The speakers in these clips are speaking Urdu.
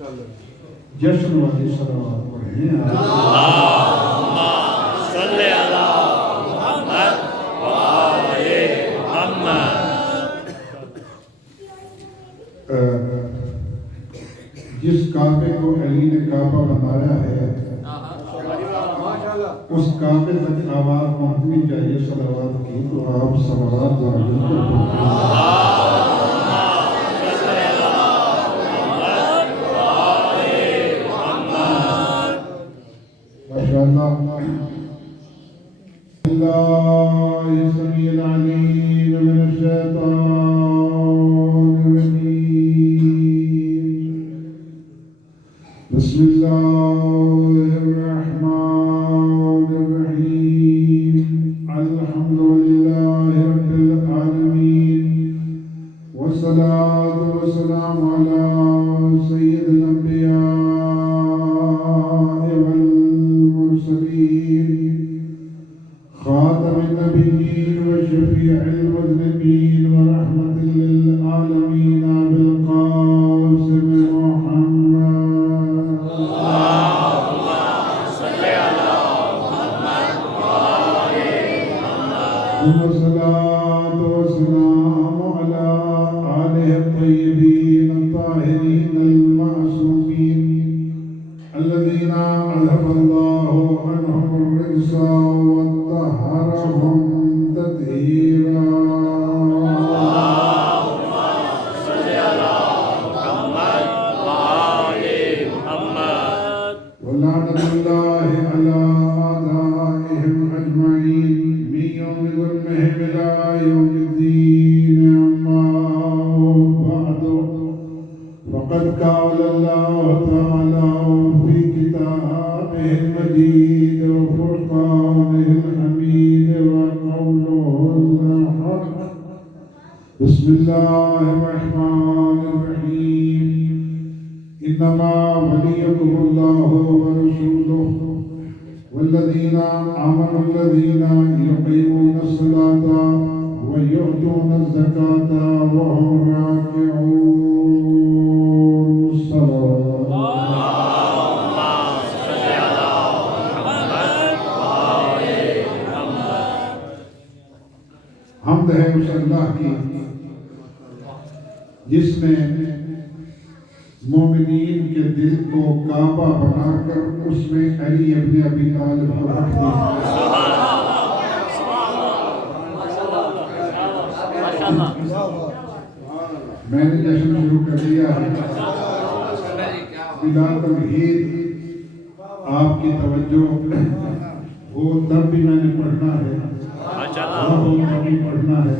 جشن والی صلوات پڑھیں اللہم صلی علی محمد و آل محمد۔ جس کعبے کو علی نے کعبہ بنایا ہے اس کعبے تک آواز پہنچنی چاہیے صلوات کی، تو آپ صلوات ذرا بالکل ماشاءاللہ۔ اللہ السمیع العلیم من الشیطان الرجیم، بسم اللہ الرحمن الرحیم، الحمد للہ رب العالمین، والصلاة والسلام علی سید الانبیاء خاتم النبیین وشفیع المذنبین ورحمت للعالمین بالقاسم محمد۔ اللہم صلی علی محمد و آل محمد۔ والصلاة والسلام علی آلہ الطیبین الطاہرین المعصومین الذین اذهب اللہ عنہم الرجس وطہرهم تطہیرا۔ اللہم صلی علی محمد و آل محمد۔ ولعنة الله على أعدائهم أجمعين من يوم ظلمهم إلى يوم الدين، أما بعد فقد قال الله تعالى في كتابه المجيد وفرقانه الحميد وقوله الحق، بسم الله الرحمن الرحيم، إنما وليكم الله ورسوله والذين آمنوا الذين يقيمون الصلاة ويؤتون الزكاة وهم راكعون۔ صلوات اللہم صلی علی محمد و آل محمد۔ حمد ہے اس اللہ کی جس نے مومنین کے دل کو کعبہ بنا کر اس میں علی ابن ابی طالب کو رکھ دیا۔ میں نے جشن شروع کر دیا ہے، بلا تمہید آپ کی توجہ ہو تب بھی میں نے پڑھنا ہے، ہو تب بھی پڑھنا ہے،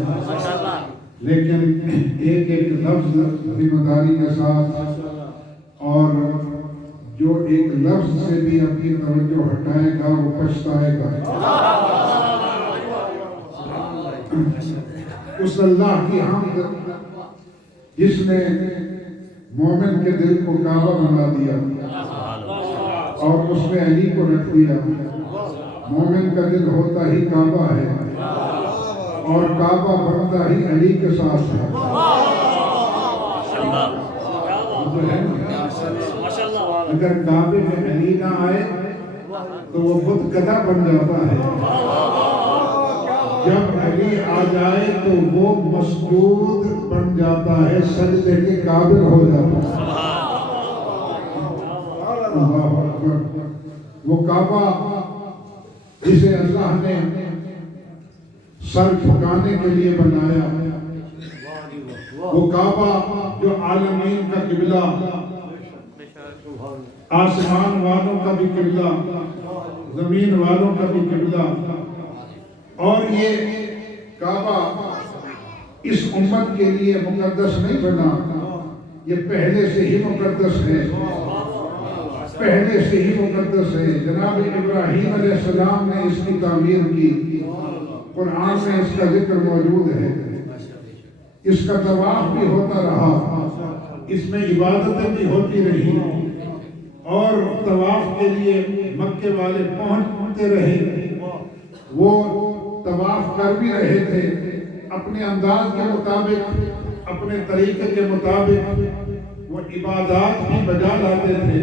لیکن ایک ایک لفظ ذمہ داری کے ساتھ، اور جو ایک لفظ سے بھی اپنی توجہ ہٹائے گا وہ پچھتائے گا۔ اس اللہ کی حمد جس نے مومن کے دل کو کعبہ بنا دیا اور اس میں علی کو رکھ دیا۔ مومن کا دل ہوتا ہی کعبہ ہے اور کعبہ بنتا ہی علی کے ساتھ ہے۔ اگر کعبے میں علی نہ آئے تو وہ بت کدہ بن جاتا ہے، جب علی آ جائے تو وہ مسجود بن جاتا ہے، سجدے کے قابل ہو جاتا ہے۔ اللہ اکبر۔ وہ کعبہ جسے اللہ نے سر جھکانے کے لیے بنایا، وہ کعبہ جو عالمین کا قبلہ، آسمان والوں کا بھی قبلہ، زمین والوں کا بھی قبلہ، اور یہ کعبہ اس امت کے لیے مقدس نہیں بنا، یہ پہلے سے ہی مقدس ہے، پہلے سے ہی مقدس ہے۔ جناب ابراہیم علیہ السلام نے اس کی تعمیر کی، قرآن میں اس کا ذکر موجود ہے، اس کا طواف بھی ہوتا رہا، اس میں عبادتیں بھی ہوتی رہی، اور طواف کے لیے مکے والے پہنچتے رہے، وہ طواف کر بھی رہے تھے اپنے انداز کے مطابق، اپنے طریقے کے مطابق، وہ وہ عبادات بھی بجا لاتے تھے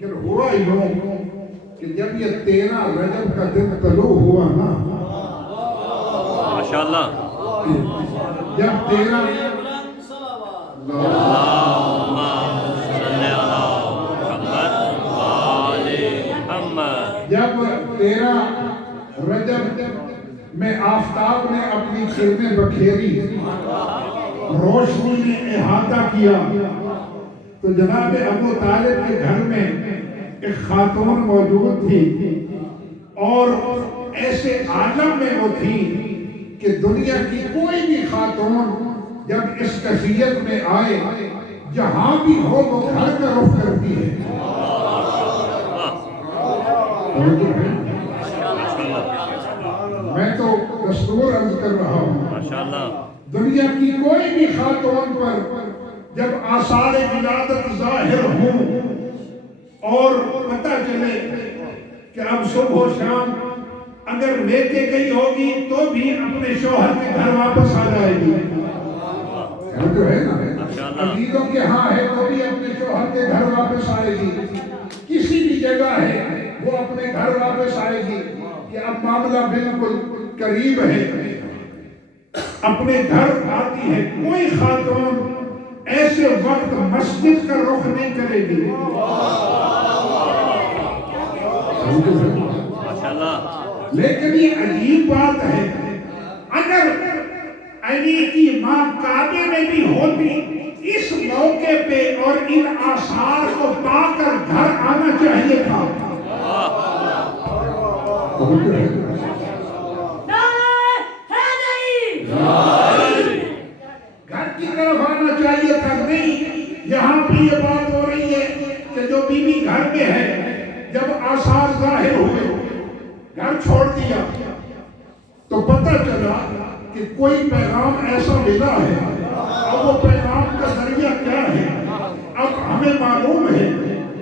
کہ ہوا یوں کہ جب یہ 13 رجب کا دن طلوع ہوا نا، ماشاءاللہ جب 13 اللہم صلی علی محمد وآل محمد، جب 13 رجب میں آفتاب نے اپنی کرنیں بکھیری، روشنی نے احاطہ کیا، تو جناب ابو طالب کے گھر میں ایک خاتون موجود تھی اور ایسے عالم میں وہ تھی کہ دنیا کی کوئی بھی خاتون جب اس کیفیت میں آئے جہاں بھی ہو وہ گھر کا رخ کرتی ہے۔ میں تو دستور عرض کر رہا ہوں، ماشاءاللہ دنیا کی کوئی بھی خاتون پر جب آثار ولادت ظاہر ہوں اور پتہ چلے کہ اب صبح و شام اگر لے کے گئی ہوگی تو بھی اپنے شوہر کے گھر واپس آ جائے گی، جو ہے نا عزیزوں کے ہاں ہے تو بھی اپنے شوہر کے گھر واپس آئے گی، کسی بھی جگہ ہے وہ اپنے گھر واپس آئے گی کہ اب معاملہ بالکل قریب ہے، اپنے گھر آتی ہے۔ کوئی خاتون ایسے وقت مسجد کا رخ نہیں کرے گی، ماشاءاللہ لیکن یہ عجیب بات ہے، اگر علی کی ماں کعبے میں بھی ہوتی اس موقع پہ اور ان آثار کو پا کر گھر آنا چاہیے تھا۔ گھر کی طرف آنا چاہیے تھا، نہیں، یہاں بھی یہ بات ہو رہی ہے کہ جو بیوی گھر میں ہے جب آثار ظاہر ہوئے گھر چھوڑ دیا تو پتہ چلا کہ کوئی پیغام ایسا ملا ہے، اب وہ پیغام کا ذریعہ کیا ہے؟ اب ہمیں معلوم ہے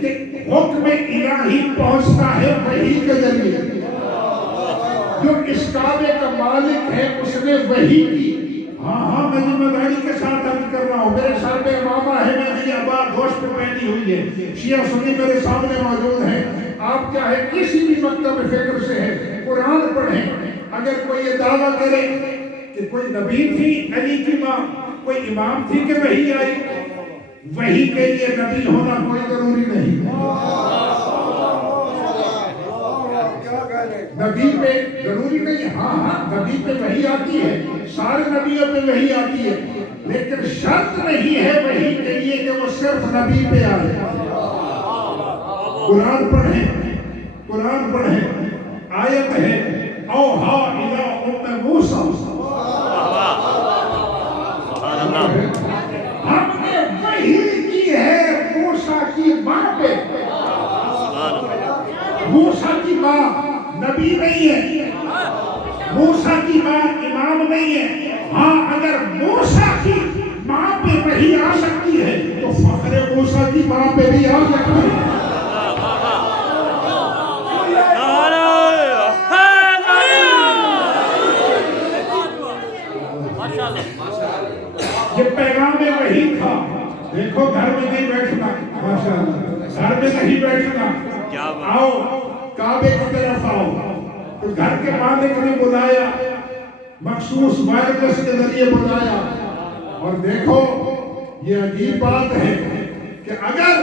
کہ حکم الہی پہنچتا ہے وحی کے ذریعے، جو اس کعبے کا مالک ہے اس نے وحی کی۔ ہاں میں ذمہ داری کے ساتھ عرض کر رہا ہوں، میرے سر پہ امامہ ہے، میری ابا گوشت پہ پہنی ہوئی ہے، شیعہ سنی میرے سامنے موجود ہیں، آپ چاہے کسی بھی مکتب فکر سے ہے قرآن پڑھیں، اگر کوئی یہ دعویٰ کرے کہ کوئی نبی تھی علی کی ماں، کوئی امام تھی کہ وحی آئی، وحی کے لیے نبی ہونا کوئی ضروری نہیں، نبی پہ ضروری نہیں، ہاں نبی پہ وحی آتی ہے، سارے نبیوں پہ وحی آتی ہے، لیکن شرط نہیں ہے وحی کے لیے کہ وہ صرف نبی پہ آئے۔ قرآن پڑھیں، آیت ہے اوحا الی ام موسیٰ، ہم نے وحی کی ہے موسیٰ کی ماں پہ۔ موسیٰ کی ماں نبی نہیں ہے، موسیٰ کی ماں امام نہیں ہے، ہاں اگر موسیٰ کی ماں پہ وحی آ سکتی ہے تو فخر موسیٰ کی ماں پہ بھی آ سکتی ہے۔ یہ پیغام وحی تھا، دیکھو گھر میں نہیں بیٹھنا، گھر میں نہیں بیٹھنا، آؤ کعبے کی طرف آؤ، تو گھر کے مالک نے بلایا، مخصوص وائرلیس کے ذریعے بلایا، اور دیکھو یہ عجیب بات ہے کہ اگر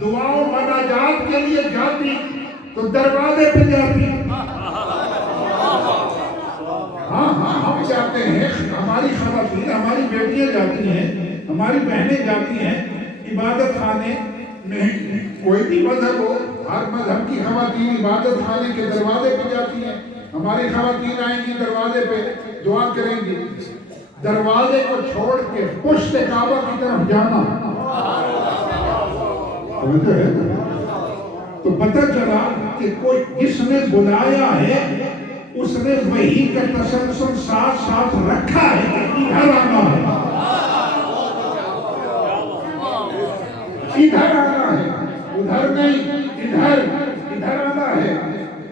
دعاؤں مناجات کے لیے جاتی تو دروازے پہ جاتی، ہاں ہم جاتے ہیں، ہماری خواتین ہماری بیٹیاں جاتی ہیں، ہماری بہنیں جاتی ہیں عبادت خانے میں، کوئی بھی مذہب ہو ہر مذہب کی خواتین عبادت خانے کے دروازے پہ جاتی ہیں، ہماری خواتین آئیں گی دروازے پہ دعا کریں گی، دروازے کو چھوڑ کے پشت کعبہ کی طرف جانا، تو پتہ چلا کہ کوئی جس نے بلایا ہے اس نے وحی کا تسلسل ساتھ ساتھ رکھا ہے کہ ادھر آنا ہے، ادھر آنا ہے، ادھر نہیں، ادھر آنا ہے،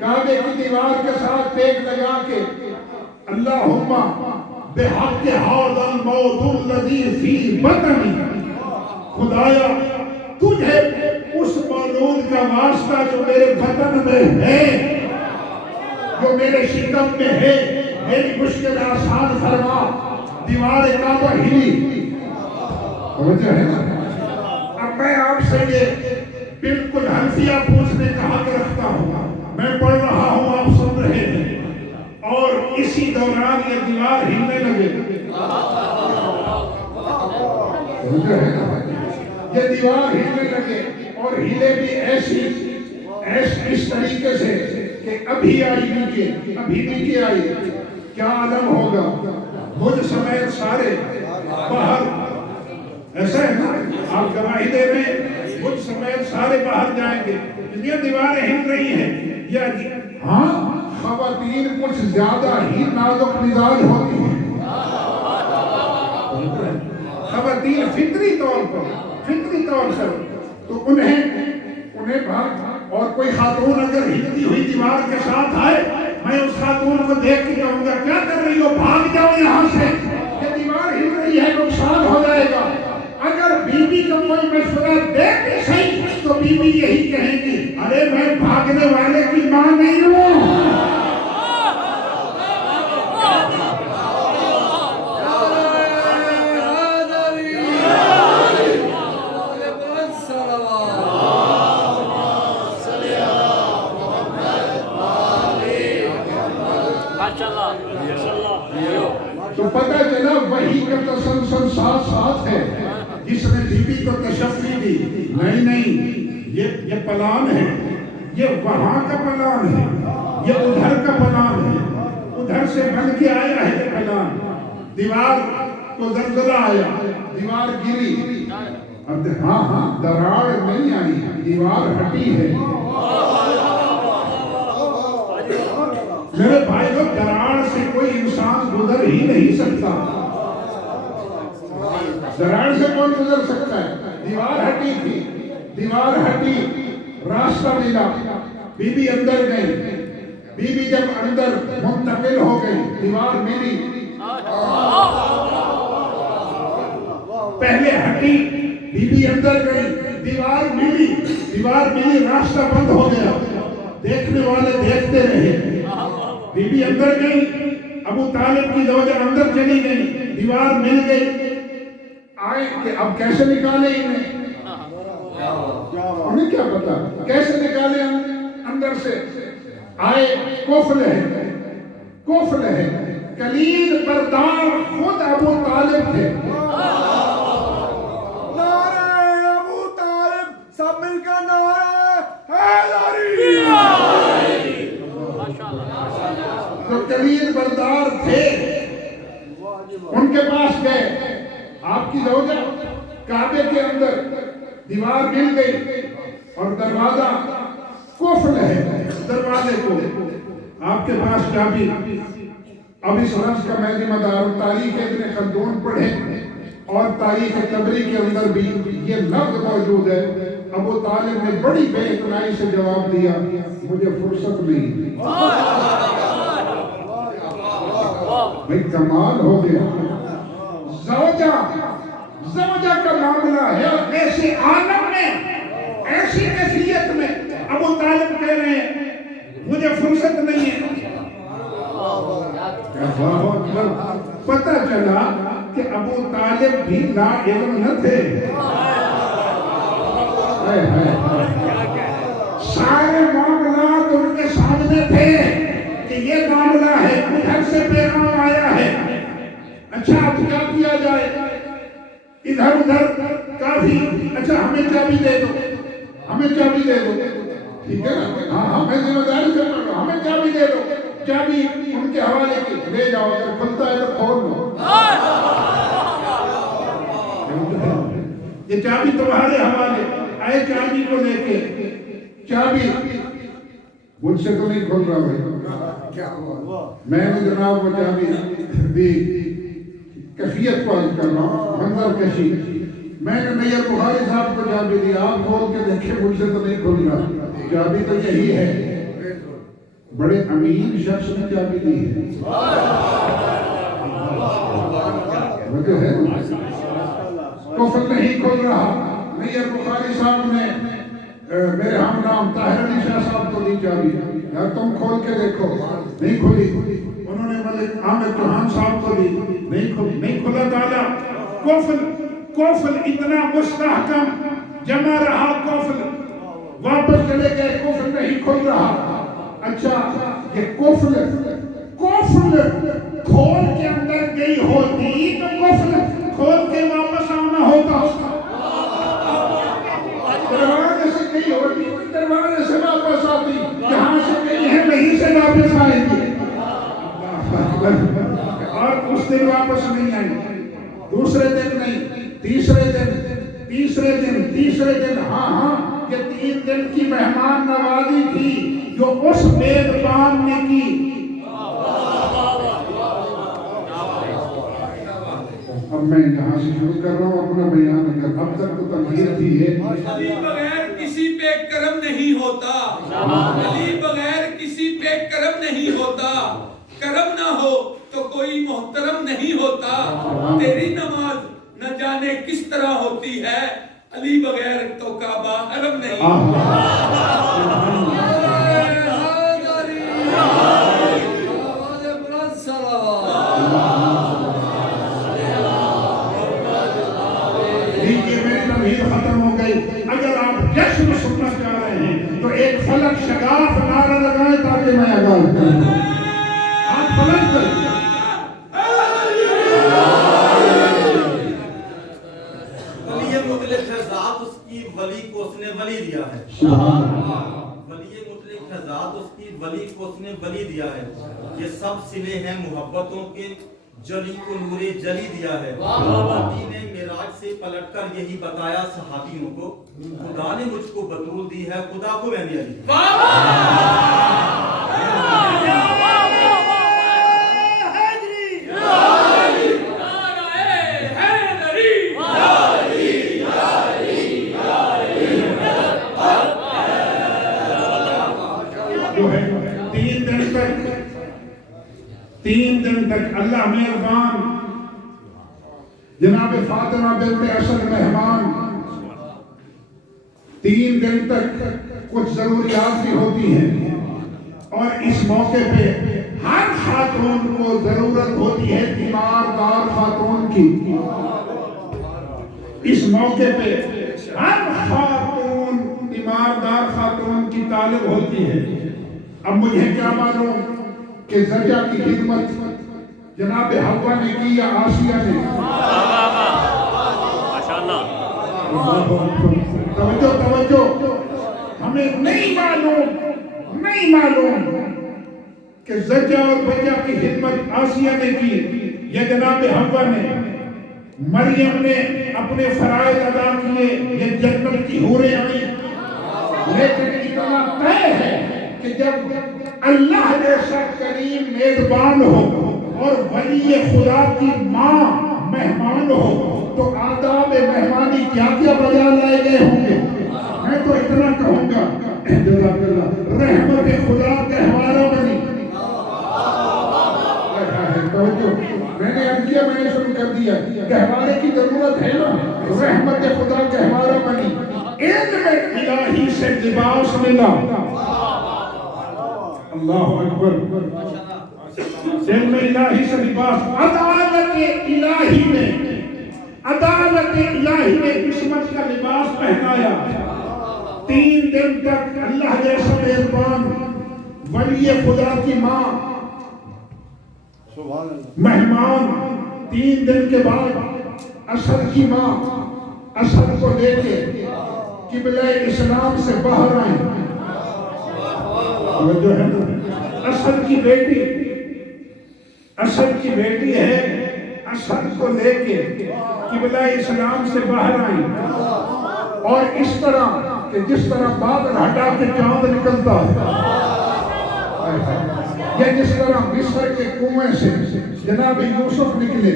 کعبے کی دیوار کے ساتھ ٹیک لگا کے اللہم بحق ھذا الموضوع الذی فی بطنی خدایا تجھے اس مولود کا واسطہ جو میرے بدن میں ہے، جو میرے شکم میں ہے، میری مشکل آسان فرما۔ دیوار کعبہ ہلی، توجہ ہے نا؟ اب میں آپ سے یہ بالکل حنفیہ پوچھنے کا حق رکھتا ہوں، میں پڑھ رہا ہوں، آپ سن رہے ہیں، اور اسی دوران یہ دیوار ہلنے لگے، توجہ ہے نا؟ یہ دیوار ہلنے لگے، اور ہلے بھی ایسی اس طریقے سے کہ ابھی آئی نیچے آئی، کیا عالم ہوگا؟ مجھ سمیت سارے باہر، ایسا ہے نا؟ آپ گواہی دے رہے ہیں، مجھ سمیت سارے باہر جائیں گے، یہ دیواریں ہل رہی ہیں، یا ہاں خواتین کچھ زیادہ ہی نازک مزاج ہوتی ہیں، خواتین فطری طور پر تو انہیں بھاگ، اور کوئی خاتون اگر ہلتی ہوئی دیوار کے ساتھ آئے، میں اس خاتون کو دیکھ کے کہوں گا کیا کر رہی ہو، بھاگ جاؤ یہاں سے، یہ دیوار ہل رہی ہے، نقصان ہو جائے گا۔ اگر بی بی کو کوئی مشورہ دے بھی صحیح تو بی بی یہی کہیں گی، ارے میں بھاگنے والے کی ماں نہیں ہوں۔ تو پتہ چلا وحی کا تسلسل ساتھ ہے، جس نے بی بی کو تشفی دی، نہیں یہ پلان ہے، یہ وہاں کا پلان ہے، یہ ادھر کا پلان ہے، ادھر سے بن کے آیا ہے یہ پلان۔ دیوار کو زلزلہ آیا، دیوار گری، اب ہاں دراڑ نہیں آئی، دیوار ہٹی ہے۔ میرے بھائیو، دراڑ سے کوئی انسان گزر ہی نہیں سکتا، دراڑ سے کون گزر سکتا ہے؟ دیوار ہٹی تھی، دیوار ہٹی، راستہ ملا، بی بی اندر گئی، بی بی جب اندر منتقل ہو گئی، دیوار ملی، پہلے ہٹی، بی بی اندر گئی، دیوار ملی، راستہ بند ہو گیا، دیکھنے والے دیکھتے رہے، بی بی اندر گئی، ابو طالب کی زوجہ اندر چلی گئی، دیوار مل گئی، آئے کہ اب کیسے نکالے انہیں کیا پتا کیسے نکالے اندر سے، آئے کفل ہے، کلید بردار خود ابو طالب تھے، نعرہ ابو طالب، سب مل کر نعرہ حیدری، جو کلید بردار تھے ان کے پاس گئے، آپ کی زوجہ کعبے کے اندر، دیوار مل گئی اور دروازہ قفل ہے، دروازے کو آپ کے پاس چابی۔ اب اس لفظ کا میں ذمہ دار ہوں، تاریخ ابن خلدون پڑھے اور تاریخ طبری کے اندر بھی یہ لفظ موجود ہے، ابو طالب نے بڑی بے اطلاعی سے جواب دیا، مجھے فرصت نہیں۔ بھئی کمال ہو گیا، زوجہ کا معاملہ ہے، اور ایسے عالم میں، ایسی کیفیت میں ابو طالب کہہ رہے ہیں مجھے فرصت نہیں ہے۔ پتہ چلا کہ ابو طالب بھی لا علم نہ تھے، سارے معاملات ان کے سامنے تھے کہ یہ معاملہ ہے، ادھر سے پیغام آیا ہے، اچھا اب کیا کیا جائے، ادھر ادھر کافی، اچھا ہمیں چابی دے دو، ٹھیک ہے نا، ہاں میں ذمہ داری سے پڑھ رہا ہوں، ہمیں چابی دے دو، چابی ان کے حوالے کی، لے جاؤ، اگر کھلتا ہے تو کھول لو، یہ چابی تمہارے حوالے، آئے چابی کو لے کے، چابی مجھ سے تو نہیں کھل رہا بھائی، میں نے جناب وہ چابی دی، کیفیت کو عرض کر رہا ہوں، منظر کشی، میں نے میاں بخاری صاحب کو چابی دی، آپ کھول کے دیکھیں مجھ سے تو نہیں کھل رہا، چابی تو یہی ہے، بڑے امین شخص نے چابی دی ہے، وجہ ہے کفر نہیں کھل رہا، میاں بخاری صاحب نے میرے ہم نام طاہر علی شاہ صاحب کو دی چابی، یار تم کھول کے دیکھو، نہیں کھلی۔ انہوں نے ملک احمد چوہان صاحب کو دی، نہیں کھلا تالا۔ قفل اتنا مستحکم جمع رہا، قفل واپس چلے گئے، قفل نہیں کھل رہا۔ اچھا یہ قفل کھول کے اندر گئی ہوتی تو قفل کھول کے واپس آنا ہوتا، دروازے سے گئی ہوتی تو دروازے سے واپس آتی، جہاں سے گئی ہے وہیں سے واپس آئے گی، اور اس دن واپس نہیں آئی، دوسرے دن نہیں، تیسرے دن، ہاں یہ 3 دن کی مہمان نوازی تھی جو اس میزبان نے کی۔ اب میں یہاں سے شروع کر رہا ہوں اپنا بیان کر، اب تک تو تمہیر تھی ہے۔ علی بغیر کسی پہ کرم نہیں ہوتا، علی بغیر کسی پہ کرم نہیں ہوتا، کرم نہ ہو تو کوئی محترم نہیں ہوتا، تیری نماز نہ جانے کس طرح ہوتی ہے، علی بغیر تو کعبہ حرم نہیں۔ ختم ہو گئی۔ اگر آپ جشن سننا چاہ رہے ہیں تو ایک فلک شگاف نعرہ لگائیں تاکہ میں اگال کروں۔ آپ فلک کریں۔ ولی مطلق ہے ذات اس کی، ولی کو اس نے ولی دیا ہے۔ ولی مطلق ہے ذات اس کی، ولی کو اس نے ولی دیا ہے۔ یہ سب صلے ہیں محبتوں کے، جلی کو نور جلی دیا ہے۔ نبی نے معراج سے پلٹ کر یہی بتایا صحابیوں کو، خدا نے مجھ کو بطول دی ہے، خدا کو میں نے علی دی۔ جو ہے 3 دن تک اللہ مہربان، جناب فاطمہ بنت اسد مہمان، 3 دن تک کچھ ضروریات بھی ہوتی ہیں، اور اس موقع پہ ہر خاتون کو ضرورت ہوتی ہے تیماردار خاتون کی۔ اس موقع پہ ہر خاتون تیماردار خاتون کی طالب ہوتی ہے۔ اب مجھے کیا معلوم کہ زجا کی خدمت جناب حوا نے کی یا آسیہ نے؟ توجہ، ہمیں نہیں معلوم کہ زجا اور بجا کی خدمت آسیہ نے کی یا جناب حوا نے۔ مریم نے اپنے فرائض ادا کیے یا جنت کی حوریں آئیں، لیکن اتنا طے ہے کہ جب اللہ جیسا کریم میزبان ہو اور ولی خدا کی ماں مہمان ہو تو آداب مہمانی کیا بجا لائے گئے ہوں گے۔ میں تو اتنا کہوں گا، جزاک اللہ، رحمت خدا گہوارہ بنی۔ میں نے عرض کیا، میں نے شروع کر دیا، گہوارے کی ضرورت ہے نا، رحمت خدا گہوارہ بنی، علم الہی سے لباس ملا۔ اللہ اکبر، علم الہی سے لباس، عدالت الہی نے قسمت کا لباس پہنایا۔ 3 دن تک اللہ جیسا میزبان، ولی خدا کی ماں مہمان، 3 دن کے بعد اسد کی ماں اسد کو لے کے قبلہ اسلام سے باہر آئیں۔ جو ہے اسد کی بیٹی ہے، اسد کو لے کے قبلہ اسلام سے باہر آئی، اور اس طرح کہ جس طرح بادل ہٹا کے چاند نکلتا ہے، یا جس طرح مصر کے کنویں سے جناب یوسف نکلے،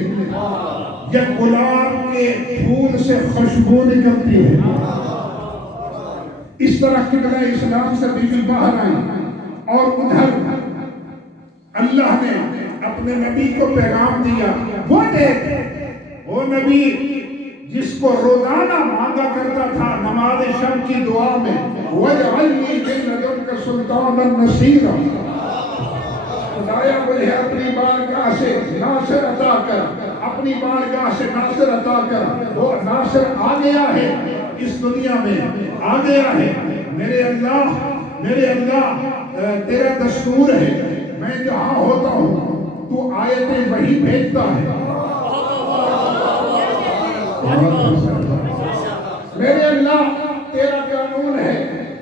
یا گلاب کے پھول سے خوشبو نکلتی ہے، اس طرح قبلہ اسلام سے بی بی باہر آئی۔ اور ادھر اللہ نے اپنے نبی کو پیغام دیا، وہ نبی جس کو روزانہ مانگا کرتا تھا نماز شب کی دعا میں وَجْعَلْنِي مِن لَدُنْكَ سُلْطَانًا نَصِيرًا، خدایا مجھے اپنی بارگاہ سے ناصر عطا کر، اپنی بارگاہ سے ناصر عطا کر۔ وہ ناصر آ گیا ہے اس دنیا میں، آ گیا ہے۔ میرے اللہ تیرا دستور ہے میں جہاں ہوتا ہوں تو آیتیں وہی بھیجتا ہے۔ میرے اللہ تیرا قانون ہے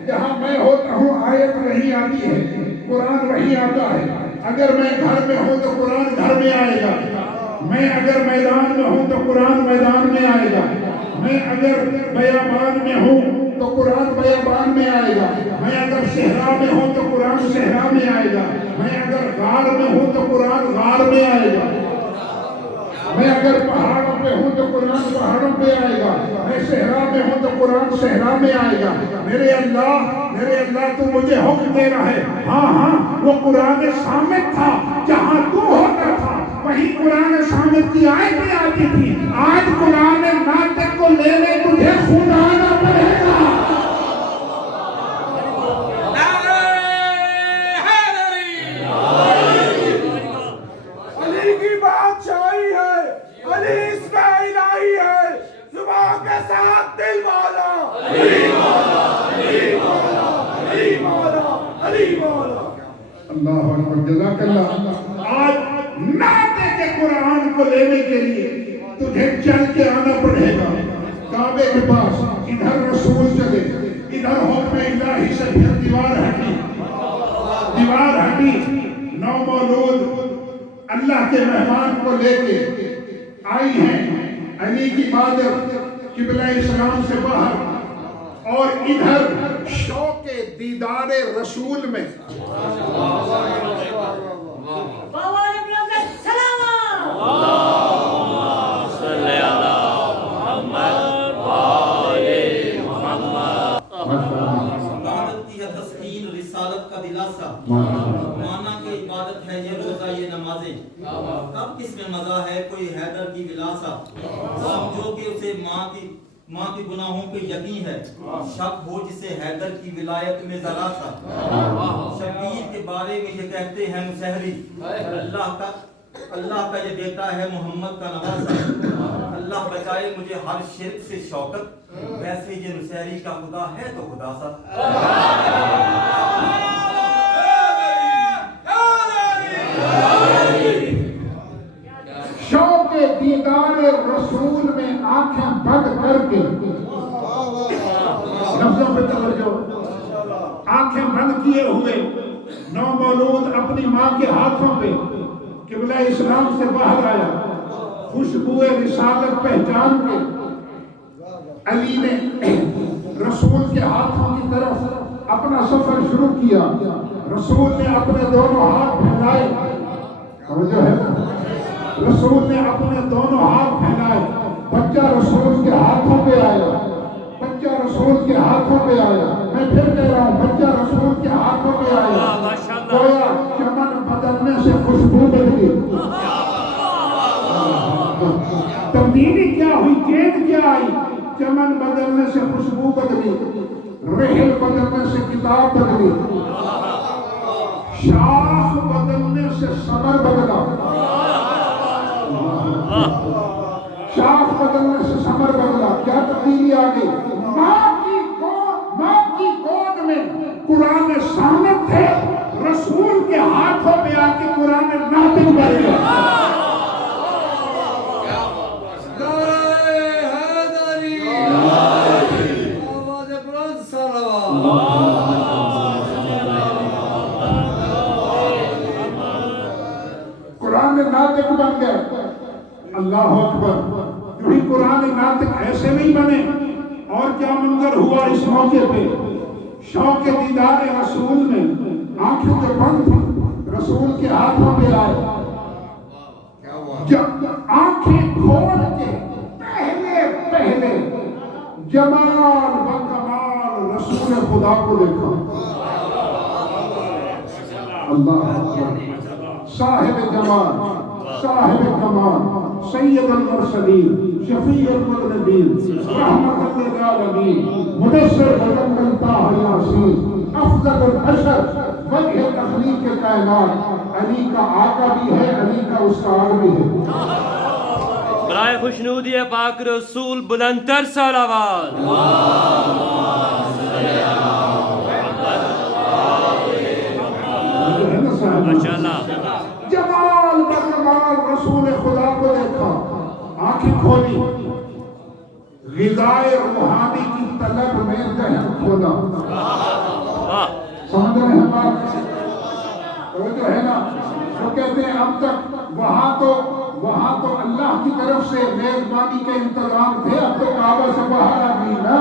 جہاں میں ہوتا ہوں آیت وہی آتی ہے، قرآن وہی آتا ہے۔ اگر میں گھر میں ہوں تو قرآن گھر میں آئے گا، میں اگر میدان میں ہوں تو قرآن میدان میں آئے گا، میں اگر بیابان میں ہوں تو قرآن بیابان میں آئے گا، میں اگر صحرا میں ہوں تو قرآن صحرا میں آئے گا، میں اگر غار میں ہوں تو قرآن غار میں آئے گا، میں اگر پہاڑوں پہ ہوں تو قرآن پہاڑوں پہ آئے گا، میں صحرا میں ہوں تو قرآن صحرا میں آئے گا۔ میرے اللہ تو مجھے حکم دے رہا ہے۔ ہاں وہ قرآن صامت تھا، جہاں تو ہوتا تھا وہی قرآن صامت کی آیتیں آتی تھی۔ آج قرآن ناطق کو لینے تجھے خود آنا پڑے گا۔ علی کی بادشاہی ہے، علی اس میں الہی ہے، زبان کے ساتھ دل والا علی مولا، علی مولا، علی مولا، علی مولا۔ اللہ اکبر، جزاک اللہ۔ آج ناطق کے قرآن کو لینے کے لیے تجھے چل کے آنا پڑے گا کعبے کے پاس۔ ادھر رسول چلے، ادھر حکم الہی سے پھر دیوار ہٹی۔ نو مولود اللہ کے مہمان کو لے کے آئی ہیں علی کی مادر قبلہ اسلام سے باہر، اور ادھر شوق دیدار رسول میں صلی اللہ محمد وآلِ محمد۔ عبادت کی ہے تسکین، رسالت کا دلاسا، مانا کہ عبادت ہے یہ روزہ یہ نمازیں، کب کس میں مزہ ہے کوئی حیدر کی ولاسا، سمجھو کہ اسے ماں کی گناہوں پہ یقین ہے، شک ہو جسے حیدر کی ولایت میں ذرا سا۔ شبیر کے بارے میں یہ کہتے ہیں مسحری، اللہ کا یہ بیٹا ہے محمد کا نواسا، اللہ بچائے مجھے ہر شرک سے شوکت، ویسے یہ مسحری کا خدا ہے تو خدا سا۔ شوق دیدار رسول میں آنکھیں بند کر کے، لفظوں پہ توجہ، آنکھیں بند کیے ہوئے نو مولود اپنی ماں کے ہاتھوں پہ قبلہ اسلام سے باہر آیا، خوشبو رسالت پہچان کے علی نے رسول کے ہاتھوں کی طرف اپنا سفر شروع کیا۔ رسول نے اپنے دونوں ہاتھ پھیلائے، توجہ ہے، رسول نے اپنے دونوں ہاتھ پھیلائے، بچہ رسول کے ہاتھوں پہ آیا، بچہ رسول کے ہاتھوں پہ آیا، میں پھر کہہ رہا ہوں بچہ رسول کے ہاتھوں پہ آیا، گویا چمن بدلنے سے خوشبو بدلی، تبدیلی کیا ہوئی، چینج کیا آئی، چمن بدلنے سے خوشبو بدلی، رحل بدلنے سے کتاب بدلی، شاخ بدلنے سے صبر بدلا، شاخ بدلنے سے صبر بدلا۔ کیا تبدیلی آ گئی؟ ماں کی گود میں قرآن صامت تھے، رسول کے ہاتھوں پہ آ کے قرآن ناطق بن گیا۔ قرآن ناطق بن گیا۔ اللہ اکبر۔ جو ہی قرآن ناطق ایسے نہیں بنے، اور کیا منظر ہوا اس موقع پہ، شوق دیدار رسول میں آنکھیں جو بند تھی رسول کے ہاتھوں پہ آئے، جب آنکھیں کھول کے پہلے جمال و کمال رسول خدا کو دیکھا۔ اللہ اکبر۔ صاحب جمال، صاحب کمال، سید المرسلین شفیع المذنبین رحمت للعالمین مدثر مزمل طٰہٰ یاسین افضل البشر وجہ تخلیق کائنات علی کا آقا بھی ہے، علی کا استاد بھی ہے۔ برائے خوشنودی پاک رسول بلندتر صلوات۔ ماشاءاللہ۔ جمال بکمال رسول خدا کو دیکھا، آنکھیں کھولی، غذائے روحانی کی طلب میں ذہن کھولا۔ سمجھ رہے ہیں بات؟ توجہ ہے نا؟ وہ کہتے ہیں اب تک وہاں تو اللہ کی طرف سے میزبانی کے انتظام تھے، اب تو کعبہ سے باہر آ گئی نا،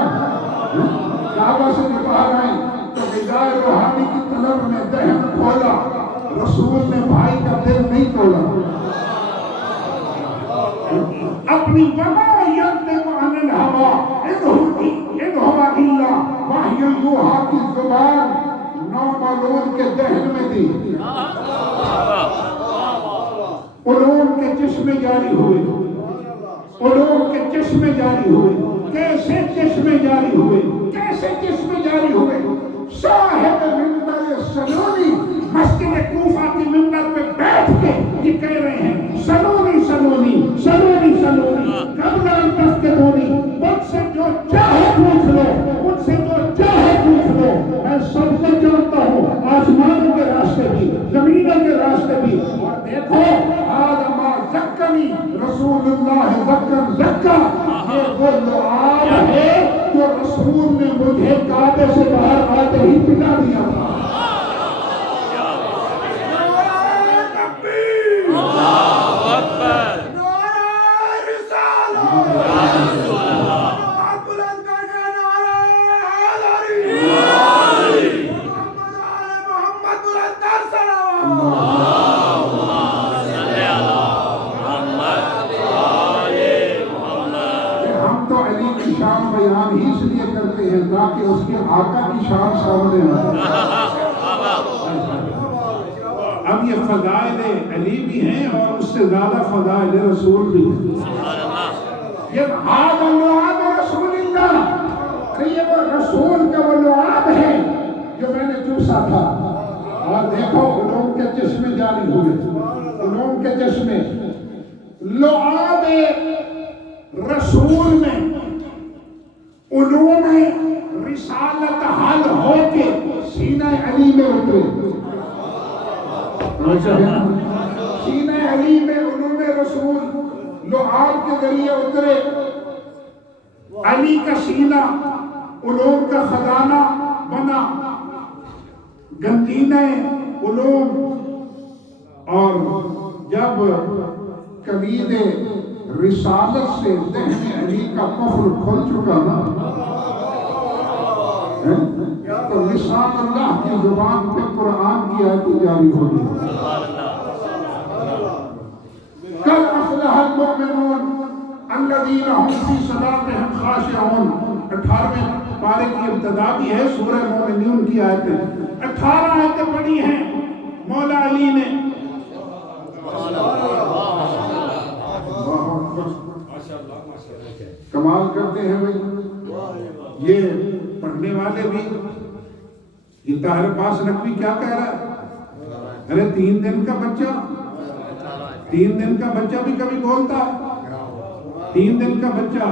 کعبہ سے باہر آئی تو غذائے روحانی کی طلب میں ذہن کھولا۔ رسول نے بھائی کا دل نہیں توڑا، اپنی وما ینطق عن الہویٰ ان ہوا الا وحی یوحیٰ کی زبان نومولود کے ذہن میں دی۔ علوم کے چشمے جاری ہوئے، علوم کے چشمے جاری ہوئے۔ کیسے چشمے جاری ہوئے؟ کیسے چشمے جاری ہوئے؟ صاحب منبر سلونی مسجد کوفہ کی منبر پہ بیٹھ کے یہ کہہ رہے ہیں سلونی سلونی سلونی سلونی قبل ان تفقدونی، مجھ سے جو چاہے پوچھ لو، مجھ سے جو چاہے پوچھ لو، میں سب کو جانتا ہوں، آسمانوں کے راستے بھی، زمینوں کے راستے بھی۔ اور دیکھو آدم زکانی رسول اللہ زکن زکا، یہ وہ لعاب ہے جو رسول نے مجھے کعبے سے باہر آتے ہی پلا دیا تھا۔ بیان ہی اس لیے کرتے ہیں تاکہ اس کے آقا کی شان سامنے آئے۔ اب یہ فضائل علی بھی ہیں اور اس سے زیادہ فضائل رسول بھی ہیں۔ یہ آب اللعاب رسول اللہ، یہ وہ رسول کا وہ لعاب ہے جو میں نے چوسا تھا۔ اور دیکھو علوم کے چشمے جاری ہوئے، علوم کے چشمے۔ لعاب رسول میں علوم رسالت حل ہو کے سینہ علی میں اترے۔ سینہ علی میں علوم رسول لعاب کے ذریعے اترے۔ علی کا سینہ علوم کا خزانہ بنا، گنجینہ علوم۔ اور جب کلید رسالت سے ذہن علی کا قفل کھل چکا نا، تو لسان اللہ کی زبان پہ قرآن کی آیت جاری ہوگی۔ قد افلح المؤمنون الذین هم فی صلاتهم خاشعون۔ 18ویں پارے کی ابتدا بھی ہے، سورہ مومنون کی آیتیں 18 آیتیں پڑھی ہیں مولا علی نے۔ کمال کرتے ہیں بھائی یہ پڑھنے والے بھی۔ یہ طاہر پاس نقوی کیا کہہ رہا ہے؟ ارے 3 دن کا بچہ، 3 دن کا بچہ بھی کبھی بولتا ہے؟ 3 دن کا بچہ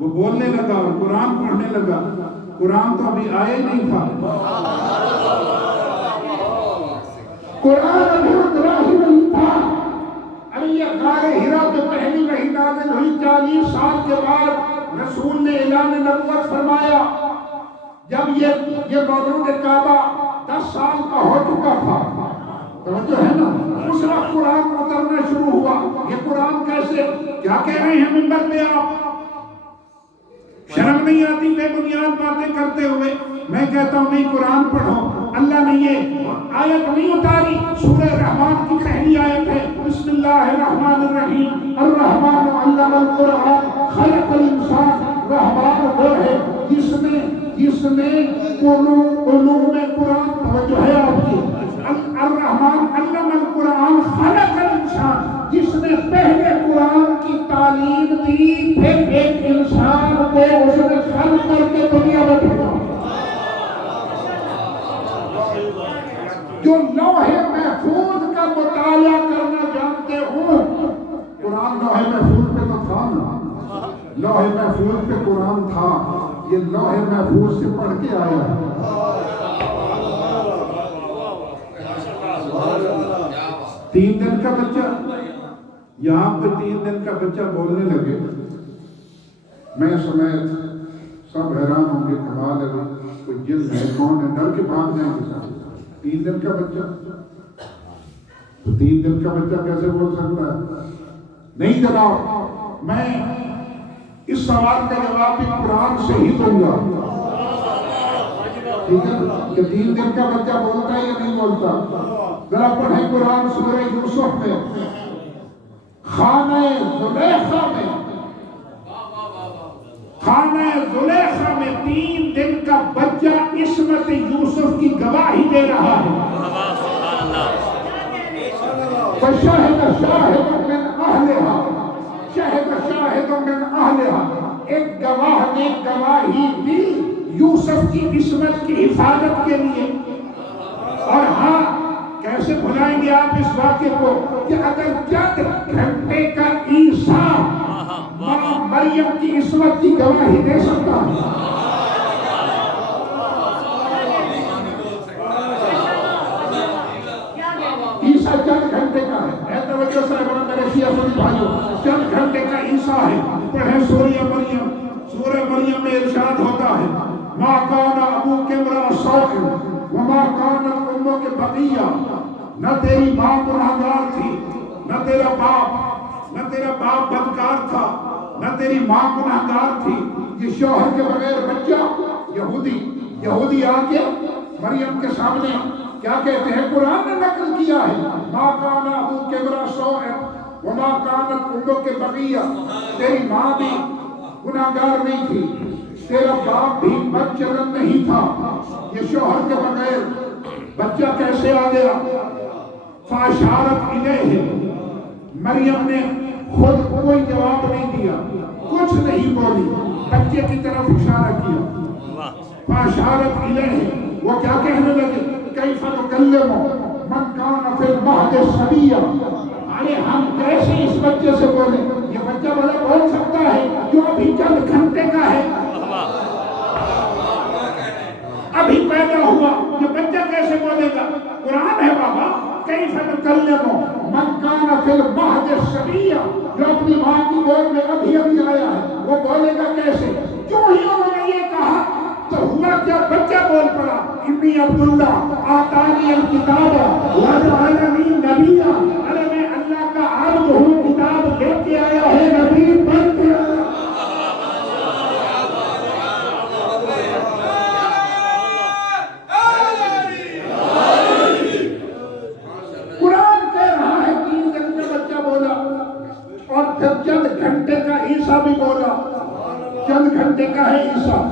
وہ بولنے لگا اور قرآن پڑھنے لگا۔ قرآن تو ابھی آیا ہی نہیں تھا، قرآن ابھی اترا ہی نہیں تھا۔ ابھی یہ غار ہرا پہ پہلی وحی نازل ہوئی، 40 سال کے بعد رسول نے اعلان نبوت فرمایا۔ جب یہ مولود کعبہ 10 سال کا ہو چکا تھا، توجہ ہے نا، اس وقت قرآن اترنا شروع ہوا۔ یہ قرآن کیسے، کیا کہہ رہے ہیں منبر پہ آپ؟ شرم نہیں آتی بے بنیاد باتیں کرتے ہوئے؟ میں کہتا ہوں نہیں، قرآن پڑھو۔ اللہ نے یہ آیت نہیں اتاری، سورہ رحمان کی پہلی آیت ہے، بسم اللہ الرحمن الرحیم، الرحمن علم القرآن خلق الانسان۔ رحمان وہ ہے جس نے علوم قرآن، توجہ ہے آپ کی، الرحمن علم القرآن خلق الانسان، جس نے پہلے قرآن کی تعلیم دی، پھر ایک انسان کو اس نے خلق کر کے دنیا میں بھیجا، جو لوح محفوظ کا مطالعہ کرنا جانتے ہوں۔ قرآن لوح محفوظ پہ تو تھا نا، لوح محفوظ پہ قرآن تھا، یہ لوح محفوظ سے پڑھ کے آیا ہے۔ 3 دن کا بچہ، یہاں پہ 3 دن کا بچہ بولنے لگے، میں سمیت سب حیران ہوں گے، کمال ہے، کوئی جن ہے، کون ہے، ڈر کے بھاگ جائیں گے ساتھ۔ 3 دن کا بچہ، تو 3 دن کا بچہ کیسے بول سکتا ہے؟ نہیں جناب، میں اس سوال کا جواب بھی قرآن سے ہی دوں گا، ٹھیک ہے کہ 3 دن کا بچہ بولتا ہے یا نہیں بولتا؟ ذرا پڑھیں قرآن سورہ یوسف میں، خانہ زلیخا میں، خانہ زلیخا میں 3 دن کا بچہ عصمت یوسف کی گواہی دے رہا ہے۔ فشہد شاہد من اہلہا، شہد شاہد من اہلہا، ایک گواہ نے گواہی دی یوسف کی عصمت کی حفاظت کے لیے۔ اور ہاں، کیسے بھلائیں گے آپ اس واقعے کو کہ اگر چند گھنٹے کا عیسیٰ ماں مریم کی عصمت کی گواہی دے سکتا ہے، عیسیٰ چند گھنٹے کا ہے، اے توجہ صاحبان میرے شیعہ سنی بھائیوں، چند گھنٹے کا عیسیٰ ہے۔ پڑھیں سورہ مریم، سورہ مریم میں ارشاد ہوتا ہے، ما کان ابوک امرأ سوء وما کانت امک بغیہ، نہ تیری ماں گنہگار تھی، نہ تیرا باپ بدکار تھا، نہ تیری ماں گنہگار تھی۔ یہ شوہر کے بغیر بچہ، یہودی آ کے مریم کے سامنے کیا کہتے ہیں؟ قرآن نے نقل کیا ہے، ما کان ابوک امرأ سوء وما کانت امک بغیہ، تیری ماں بھی گنہگار نہیں تھی، تیرا باپ بھی بدچلن نہیں تھا۔ یہ شوہر کے بغیر بچہ کیسے آ گیا؟ فاشارت الیہ، مریم نے خود کوئی جواب نہیں دیا، کچھ نہیں بولی، بچے کی طرف اشارہ کیا۔ فاشارت الیہ، وہ کیا کہنے لگے؟ کیف نکلم من کان فی المہد صبیا، ارے ہم کیسے اس بچے سے بولیں؟ یہ بچہ بڑا بول سکتا ہے جو ابھی چند گھنٹے کا ہے، ابھی پیدا ہوا، یہ بچہ کیسے بولے گا؟ قرآن ہے بابا، کیف نکلم من کان فی المہد صبیا، جو اپنی ماں کی گود میں ابھی آیا ہے، وہ بولے گا کیسے؟ جو ہی انہوں نے یہ کہا تو ہوا کیا؟ بچہ بول پڑا، انی عبداللہ آتانی الکتاب وجعلنی نبیا، ارے میں اللہ کا عبد ہوں، کتاب لے کے آیا ہے، نبی بن کے آیا۔ قرآن کہہ رہا ہے 3 دن کا بچہ بولا، اور پھر چند گھنٹے کا عیسیٰ بھی بولا، چند گھنٹے کا ہے عیسیٰ۔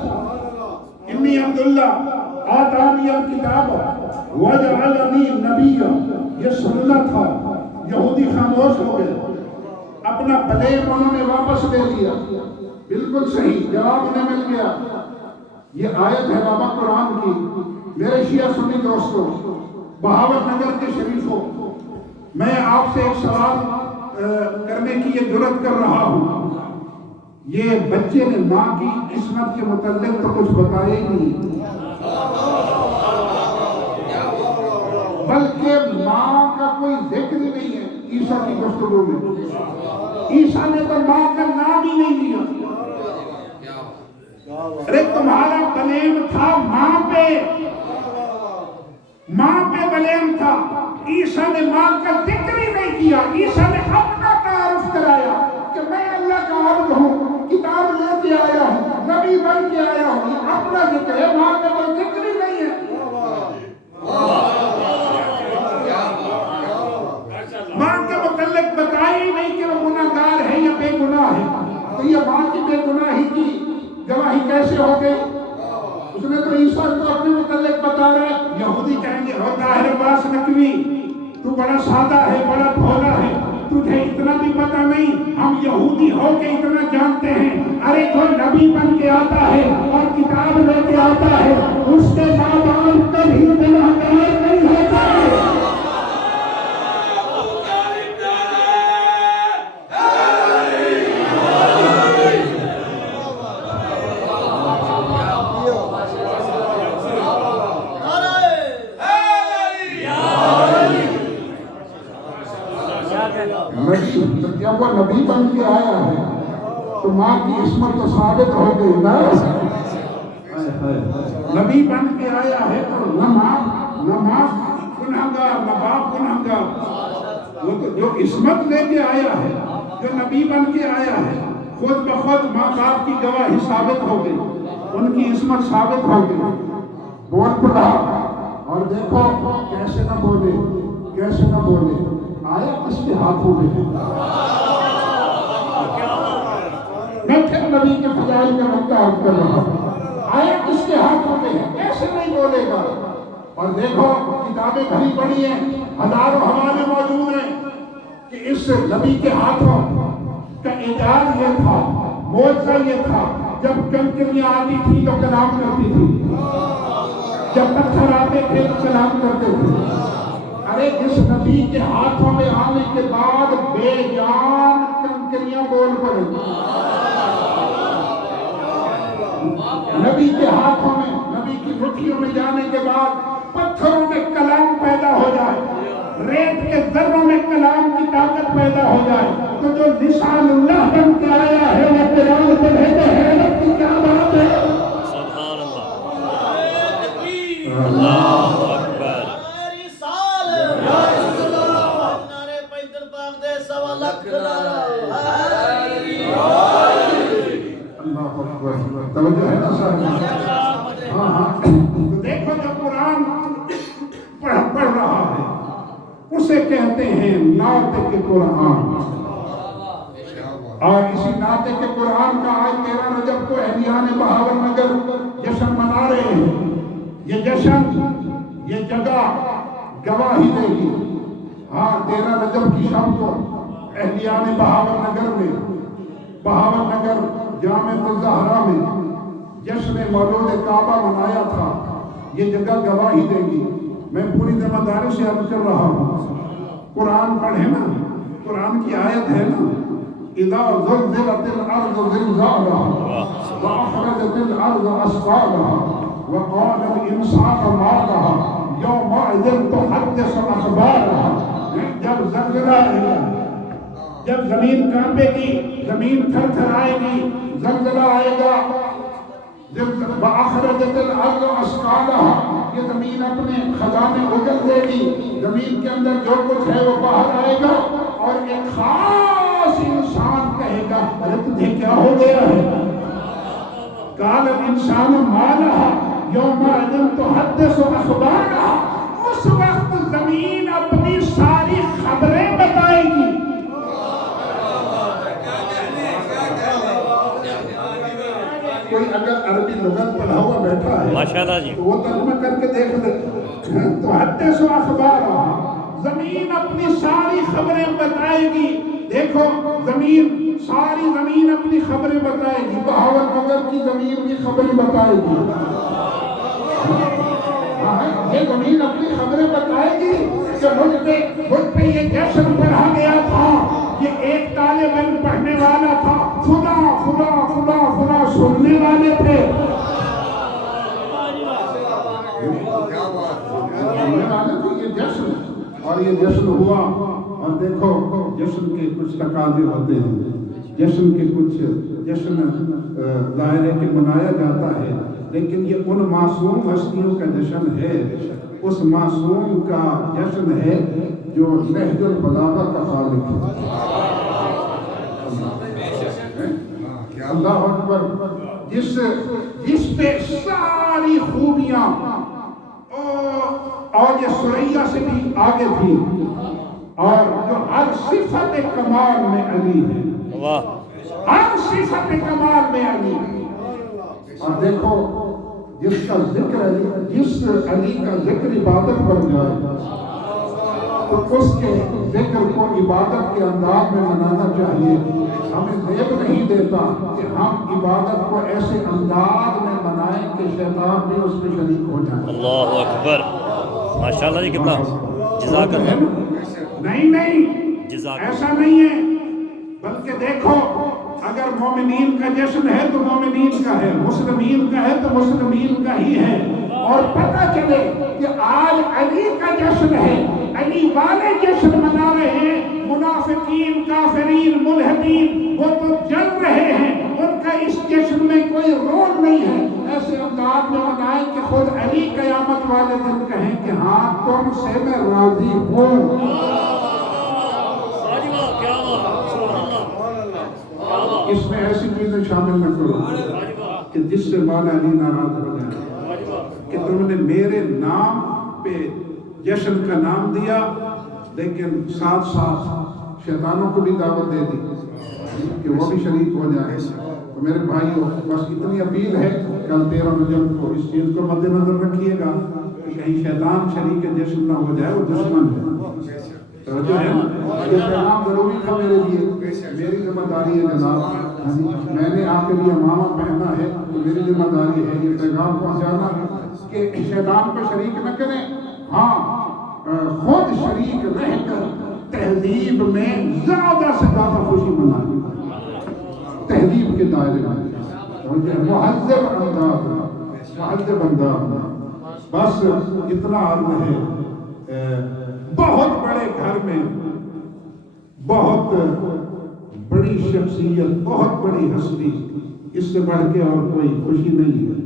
انی عبداللہ آتانی الکتاب وجعلنی نبیا، یہ سننا تھا۔ یہودی خاموش ہو گئے، اپنا بلیم انہوں نے واپس لے لیا، بالکل صحیح جواب انہیں مل گیا۔ یہ آیت ہے بابا قرآن کی۔ میرے شیعہ سنی دوستو، بہاول نگر کے شریفوں، میں آپ سے ایک سوال کرنے کی یہ جرات کر رہا ہوں۔ یہ بچے نے ماں کی عصمت کے متعلق تو کچھ بتایا ہی نہیں، بلکہ ماں کا کوئی ذکر ہی نہیں ہے عیسیٰ کی گفتگو میں۔ عیسیٰ نے تو ماں کا نام ہی نہیں لیا۔ ارے تمہارا بلیم تھا ماں پہ، ماں پہ بلیم تھا، عیسیٰ نے ماں کا ذکر ہی نہیں کیا۔ عیسیٰ نے اپنا تعارف کرایا کہ میں اللہ کا عبد ہوں، کتاب لے کے آیا ہوں، نبی بن کے آیا ہوں، یہ اپنا ذکر ہے، ماں کا کوئی ذکر ہی نہیں ہے۔ ماں کے متعلق بتایا ہی نہیں کہ وہ گناہگار ہے یا بے گناہ ہے، تو یہ ماں کی بے گناہی کی گواہی کیسے ہو گئی؟ اس نے تو عیسیٰ کو اپنے متعلق بتا رہا ہے۔ یہودی کہیں گے ہو طاہر عباس نقوی، تو بڑا سادہ ہے، بڑا بھولا ہے، تجھے اتنا بھی پتہ نہیں ہم یہودی ہو کے اتنا جانتے ہیں، ارے کوئی نبی بن کے آتا ہے اور کتاب لے کے آتا ہے، اس کے ماں باپ کبھی گنہگار نہیں ہوتا ہے۔ جب وہ نبی بن کے آیا ہے تو ماں کی عصمت تو ثابت ہو گئی نا۔ نبی بن کے آیا ہے تو نہ ماں گنہگار نہ باپ گنہگار، وہ تو جو عصمت لے کے آیا ہے، جو نبی بن کے آیا ہے، خود بخود ماں باپ کی گواہی ثابت ہو گئی، ان کی عصمت ثابت ہو گئی، بول پڑا۔ اور دیکھو کیسے نہ بولے، کیسے نہ بولے، آیا کس کے ہاتھوں میں ہے؟ میں پھر نبی کے فضائل کا مطالعہ کر رہا ہوں، آیا کس کے ہاتھوں میں ہے؟ کیسے نہیں بولے گا؟ اور دیکھو کتابیں بھری پڑی ہیں، ہزاروں حوالے موجود ہیں کہ اس نبی کے ہاتھوں کا اعجاز یہ تھا، معجزہ یہ تھا، جب کنکریاں آتی تھی تو کلام کرتی تھی، جب پتھر آتے تھے تو کلام کرتے تھے۔ ارے جس نبی کے ہاتھوں میں آنے کے بعد بے جان کنکریاں بول پڑے، نبی کے ہاتھوں میں، نبی کی مٹھیوں میں جانے کے بعد پتھروں میں کلام پیدا ہو جائے، ریت کے ذروں میں کلام کی طاقت پیدا ہو جائے، تو جو لسان اللہ بن کے آیا ہے وہ قرآن پڑھے تو حیرت کی کیا بات ہے؟ سبحان اللہ، اللہ اکبر۔ توجہ ہے نا صاحب؟ ہاں تو دیکھو جو قرآن پڑھ رہا ہے اسے کہتے ہیں ناطق قرآن، اور اسی ناطق قرآن کا آج 13 رجب کو اہلیان بہاول نگر جشن منا رہے ہیں۔ یہ جشن، یہ جگہ گواہی دے گی۔ ہاں 13 رجب کی شام کو اہلیان بہاول نگر میں، بہاول نگر جامع الزہرا میں جشن مولود کعبہ منایا تھا، یہ جگہ گواہی دے گی۔ میں پوری ذمہ داری سے عرض کر رہا ہوں، قرآن پڑھے نا، قرآن کی آیت ہے نا، اذا زلزلت الارض زلزالها واخرجت الارض اثقالها وقال الانسان ما لها يومئذ تحدث اخبارها۔ جب زلزلہ آئے، جب زمین کانپے گی، زمین تھر تھر آئے گی، زلزلہ آئے گا، وَأَخْرَجَتِ الْأَرْضُ أَثْقَالَهَا، یہ زمین اپنے خزانے اگل دے گی، زمین کے اندر جو کچھ ہے وہ باہر آئے گا، اور ایک خاص انسان کہے گا ارے تجھے کیا ہو گیا ہے؟ قَالَ الْإِنسَانُ مَا لَهَا يَوْمَئِذٍ تُحَدِّثُ أَخْبَارَهَا، اس وقت زمین اپنی ساری خبریں بتائے گی۔ کوئی اگر عربی لغت پڑھا ہوا بیٹھا ہے ماشاءاللہ جی، تو وہ ترجمہ کر کے دیکھ لے۔ تو حدث و اخبارها، زمین اپنی ساری خبریں بتائے گی۔ دیکھو زمین، ساری زمین اپنی خبریں بتائے گی، بہاول نگر کی زمین بھی خبریں بتائے گی۔ یہ زمین اپنی خبریں بتائے گی کہ مجھ پہ یہ جشن پڑھا گیا تھا، یہ ایک طالب علم پڑھنے والا تھا، خدا خدا خدا خدا سننے والے تھے، یہ جشن، اور یہ جشن ہوا۔ اور دیکھو جشن کے کچھ تقاضے ہوتے ہیں، جشن کے کچھ، جشن ظاہر ہے کہ منایا جاتا ہے، لیکن یہ ان معصوم ہستیوں کا جشن ہے، اس معصوم کا جشن ہے جو نہج البلاغہ کا خالق ہے۔ اللہ اکبر، جس پہ ساری خوبیاں اور یہ سریا سے بھی آگے تھی، اور جو ہر صفت کمال میں علی ہے، ہر صفت کمال میں علی ہے۔ اور دیکھو جس کا ذکر علی، جس علی کا ذکر عبادت بن جائے، تو اس کے ذکر کو عبادت کے انداز میں منانا چاہیے. ہمیں زیب نہیں دیتا کہ ہم عبادت کو ایسے انداز میں منائیں کہ شیطان بھی اس میں شریک ہو جائے. اللہ اکبر. ماشاءاللہ جی قبلہ. جزاک اللہ. نہیں جزاک ایسا نہیں ہے. بلکہ دیکھو اگر مومنین کا جشن ہے تو مومنین کا ہے, مسلمین کا ہے تو مسلمین کا ہی ہے. اور پتہ چلے کہ آج علی کا جشن ہے, علی والے جشن منا رہے ہیں, منافقین کافرین ملحدین وہ تو جل رہے ہیں, ان کا اس جشن میں کوئی رول نہیں ہے. ایسے انداز میں منائیں کہ خود علی قیامت والے دن کہیں کہ ہاں تم سے میں راضی ہوں. اس میں ایسی چیزیں شامل نہ کرو کہ جس سے مولا علی ناراض ہو جائے کہ تم نے میرے نام پہ جشن کا نام دیا لیکن ساتھ ساتھ شیطانوں کو بھی دعوت دے دی کہ وہ بھی شریک ہو جائے. تو میرے بھائیوں بس اتنی اپیل ہے, کل 13 رجب کو اس چیز کو مد نظر رکھیے گا کہ کہیں شیطان شریک جشن نہ ہو جائے, وہ دشمن ہے. توجہ ہے نا, یہ پیغام ضروری تھا میرے لیے, میری ذمہ داری ہے جناب. میں نے آپ کے لیے امامہ پہنا ہے تو میری ذمہ داری ہے یہ پیغام پہنچانا کہ شیطان کو شریک نہ کریں. ہاں خود شریک رہ کر تہذیب میں زیادہ سے زیادہ خوشی منائیں, تہذیب کے دائرے میں مہذب انداز. بس اتنا عرض ہے. بہت بڑے گھر میں بہت بڑی شخصیت, بہت بڑی ہستی, اس سے بڑھ کے اور کوئی خوشی نہیں ہے.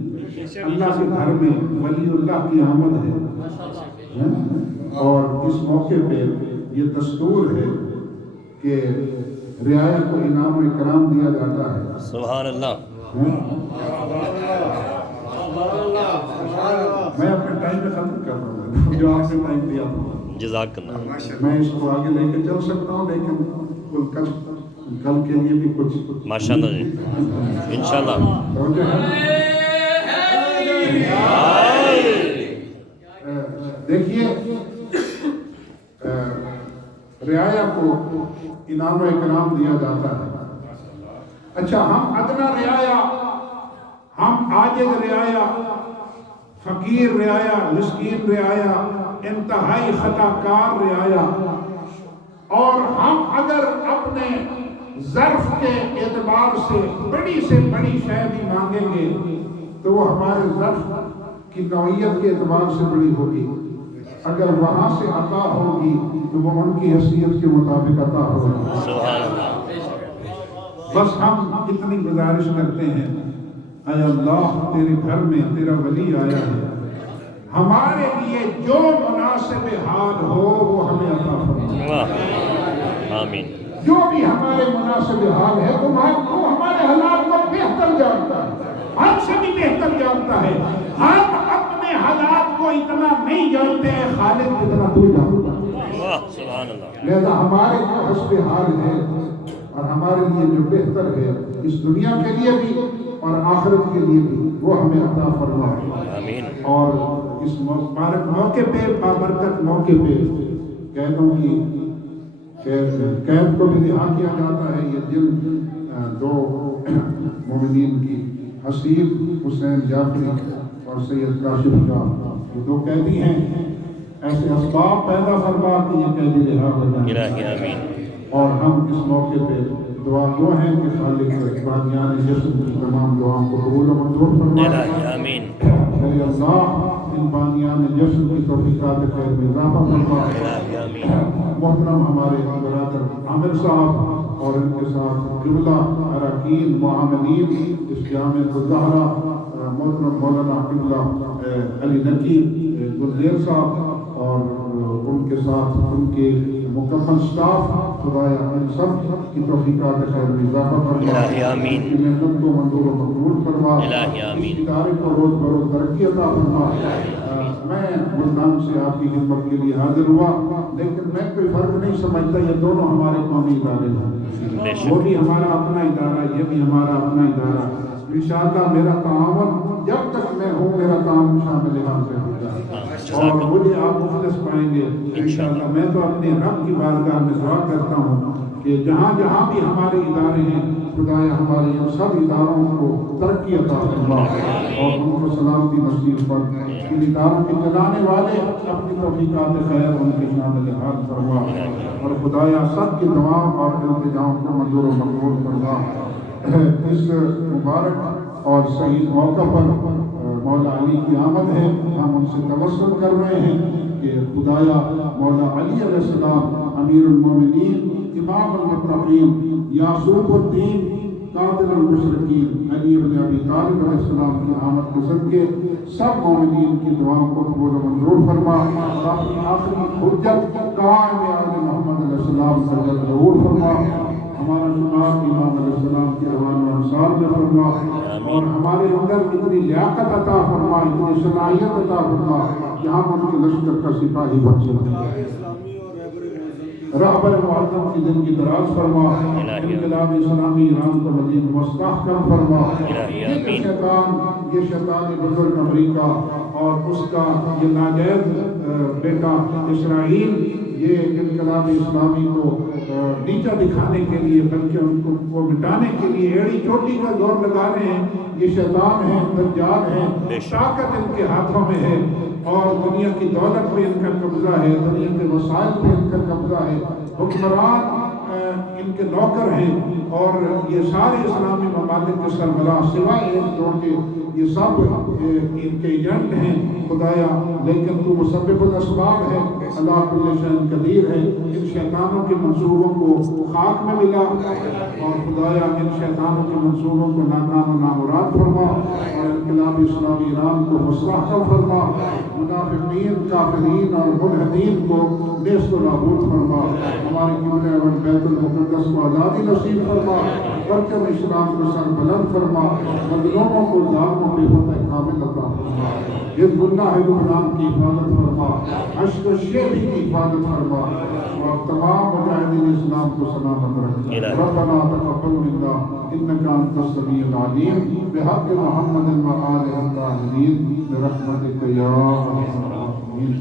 اللہ کے گھر میں ولی اللہ کی آمد ہے, اور اس موقع پہ یہ دستور ہے کہ رعایا کو انعام و اکرام دیا جاتا ہے. سبحان اللہ. میں اپنے ٹائم پہ ختم کر رہا ہوں جو آپ نے ٹائم دیا تھا. جزاک اللہ. میں اس کو آگے لے کے چل سکتا ہوں لیکن کل کے لیے بھی کچھ ماشاءاللہ جی انشاءاللہ. دیکھیے رعایا کو انعام و اکرام دیا جاتا ہے. اچھا, ہم ادنا رعایا, ہم عاجز رعایا, فقیر رعایا, مسکین رعایا, انتہائی خطا کار رعایا, اور ہم اگر اپنے ظرف کے اعتبار سے بڑی شے بھی مانگیں گے تو وہ ہمارے ظرف کی نوعیت کے اعتبار سے بڑی ہوگی. اگر وہاں سے عطا ہوگی تو وہ ان کی حیثیت کے مطابق عطا ہوگی. سبحان اللہ. بس ہم اتنی گزارش کرتے ہیں, اے اللہ تیرے گھر میں تیرا ولی آیا ہے, ہمارے لیے جو مناسب حال ہو وہ ہمیں عطا فرما. آمین. جو بھی ہمارے مناسب حال ہے وہ ہمارے حالات کو بہتر جانتا ہے, ہم سے بھی بہتر جانتا ہے. ہم اپنے حالات کو اتنا نہیں جانتے ہیں خالق جتنا تو جانتا ہے. سبحان اللہ. لہذا ہمارے جو حسب حال ہے اور ہمارے لیے جو بہتر ہے اس دنیا کے لیے بھی اور آخرت کے لیے بھی وہ ہمیں عطا فرمائے. آمین. اور اس مبارک موقع پہ, بابرکت موقع پہ قیدوں کی قید کو بھی رہا کیا جاتا ہے. یہ دن دو مومنین کی, حسیب حسین جعفری اور سید کاشف شاہ, یہ دو قیدی ہیں. ایسے اسباب پیدا فرما کہ یہ قیدی رہا ہو جائیں. الہی آمین. اور ہم اس موقع پہ دعا گو ہیں کہ خالق بانیان جسم کی تمام دعاؤں کو قبول و منظور فرمائے. الہی آمین. اے اللہ ان بانیان جسم کی توفیقات خیر میں اضافہ فرمائے. الہی آمین. محترم ہمارے برادر عامر صاحب اور ان کے ساتھ جملہ اراکین معاملین اس جامع الزہرا, محترم مولانا قبلہ علی نقی گلزیر صاحب اور ان کے ساتھ ان کے مکمل سٹاف, خدایا ان سب کی توفیقات خیر میں اضافہ فرما. الہی آمین. کی محنت کو منظور و مقبول فرما. الہی آمین. اس ادارے کو روز بروز ترقی عطا فرما. میں ملتان سے آپ کی خدمت کے لیے حاضر ہوا لیکن میں کوئی فرق نہیں سمجھتا, یہ دونوں ہمارے قومی ادارے ہیں. وہ بھی ہمارا اپنا ادارہ, یہ بھی ہمارا اپنا ادارہ. انشاءاللہ میرا تعاون جب تک میں ہوں میرا کام شامل حال سے ہوگا. اور مجھے آپ مخلص پائیں گے انشاءاللہ۔ میں تو اپنے رب کی بارگاہ میں دعا کرتا ہوں کہ جہاں جہاں بھی ہمارے ادارے ہیں خدایا ہمارے ان سب اداروں کو ترقی عطا فرما اور ان کو سلامتی نصیب فرما۔ ان اداروں کے چلانے والے اپنی توفیقات خیر ان کے شامل حال فرما اور خدایا سب کے دعاؤں اور التجاؤں کو منظور و مقبول فرما۔ اس مبارک اور صحیح موقع پر مولا علی کی آمد ہے، ہم ان سے توسل کر رہے ہیں کہ خدایا مولا علی علیہ السلام امیر المومنین امام المتقین یعصوب الدین قاتل المشرکین علی بن ابی طالب علیہ السلام کی آمد کے صدقے سب مومنین کی دعاؤں کو قبول و منظور فرما اور اپنی آخری حجت قائم آل محمد علیہ السلام پر ظہور فرما۔ ہمارا شمار امام علیہ السلام کے روان و انصار میں فرما اور ہمارے اندر اتنی لیاقت عطا فرما، اتنی صلاحیت عطا فرما کہ ہم ان کے لشکر کا سپاہی بن سکیں۔ رہبر معظم کی زندگی دراز فرما، انقلاب اسلامی ایران کو مزید مستحکم فرما۔ یہ شیطان بزرگ امریکہ اور اس کا یہ ناجائز بیٹا اسرائیل یہ انقلاب اسلامی کو نیچا دکھانے کے لیے بلکہ ان کو مٹانے کے لیے ایڑی چوٹی کا زور لگا رہے ہیں۔ یہ شیطان ہیں، دجال ہیں، طاقت ان کے ہاتھوں میں ہے اور دنیا کی دولت پہ ان کا قبضہ ہے، دنیا کے وسائل پہ ان کا قبضہ ہے، حکمران ان کے نوکر ہیں اور یہ سارے اسلامی ممالک کے سربراہ سوائے ایک چھوڑ کے یہ سب ان کے ایجنٹ ہیں خدایا، لیکن تو مسبب الاسباب ہے، اللہ کل شیء قدیر ہے۔ ان شیطانوں کے منصوبوں کو خاک میں ملا اور خدایا ان شیطانوں کے منصوبوں کو ناکام و نامراد فرما اور انقلاب اسلامی ایران کو مستحکم فرما، منافقین کافرین اور ملحدین کو نیست و نابود فرما، ہمارے قبلہ اور بیت المقدس کو آزادی نصیب فرما، پرچم اسلام کو سر بلند فرما، مظلوموں کو ظالموں پہ فتح کامل عطا فرما، حزب اللہ لبنان کی حفاظت فرما، عشق الشیبی کی حفاظت فرما اور تمام مجاہدین اسلام کو سلامت رکھ۔ ربنا تقبل منا انک انت السمیع العلیم بحق محمد و آلہ الطاہرین برحمتک یا ارحم الراحمین۔